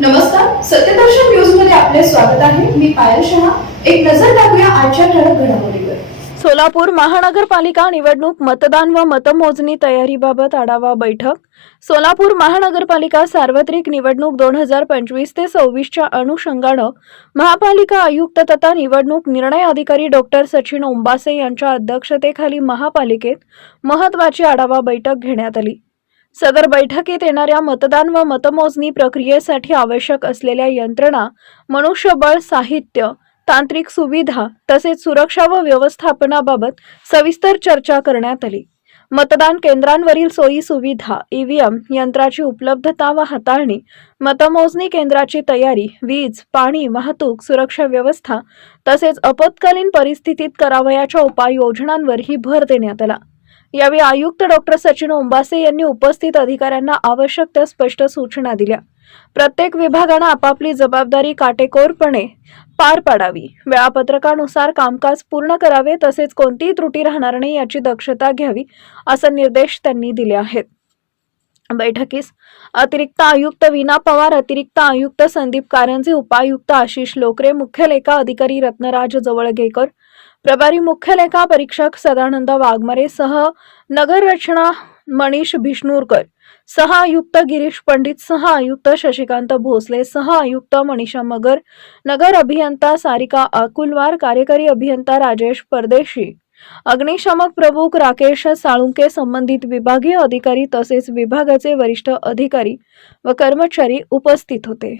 नमस्कार, सत्यदर्शन न्यूज मध्ये आपले स्वागत आहे. मी पायल शहा. एक नजर टाकूया आजच्या ठळक घडामोडीवर. सोलापूर महानगरपालिका निवडणूक मतदान व मतमोजणी तयारीबाबत आढावा बैठक. सोलापूर महानगरपालिका सार्वत्रिक निवडणूक 2025 ते 26 च्या अनुषंगानं महापालिका आयुक्त तथा निवडणूक निर्णय अधिकारी डॉक्टर सचिन ओंबासे यांच्या अध्यक्षतेखाली महापालिकेत महत्त्वाची आढावा बैठक घेण्यात आली. सदर बैठकीत येणाऱ्या मतदान व मतमोजणी प्रक्रियेसाठी आवश्यक असलेल्या यंत्रणा, मनुष्यबळ, साहित्य, तांत्रिक सुविधा तसेच सुरक्षा व व्यवस्थापनाबाबत सविस्तर चर्चा करण्यात आली. मतदान केंद्रांवरील सोयी सुविधा, ईव्हीएम यंत्राची उपलब्धता व हाताळणी, मतमोजणी केंद्राची तयारी, वीज, पाणी, वाहतूक, सुरक्षा व्यवस्था तसेच आपत्कालीन परिस्थितीत करावयाच्या उपाययोजनांवरही भर देण्यात आला. यावेळी आयुक्त डॉक्टर सचिन ओंबासे यांनी उपस्थित अधिकाऱ्यांना आवश्यक त्या स्पष्ट सूचना दिल्या. प्रत्येक विभागानं आपापली जबाबदारी काटेकोरपणे पार पाडावी, वेळापत्रकानुसार कामकाज पूर्ण करावे तसेच कोणतीही त्रुटी राहणार नाही याची दक्षता घ्यावी असे निर्देश त्यांनी दिले आहेत. बैठकीस अतिरिक्त आयुक्त वीणा पवार, अतिरिक्त आयुक्त संदीप कारंजे, उपायुक्त आशिष लोकरे, मुख्य लेखा अधिकारी रत्नराज जवळगेकर, प्रभारी मुख्य लेखा परीक्षक सदानंद वाघमारे सह नगर रचना मनीष भिष्णुरकर, सह आयुक्त गिरीश पंडित, सह आयुक्त शशिकांत भोसले, सह आयुक्त मनीषा मगर, नगर अभियंता सारिका अकुलवार, कार्यकारी अभियंता राजेश परदेशी, अग्निशामक प्रमुख राकेश साळुंके, संबंधित विभागीय अधिकारी तसेच विभागाचे वरिष्ठ अधिकारी व कर्मचारी उपस्थित होते.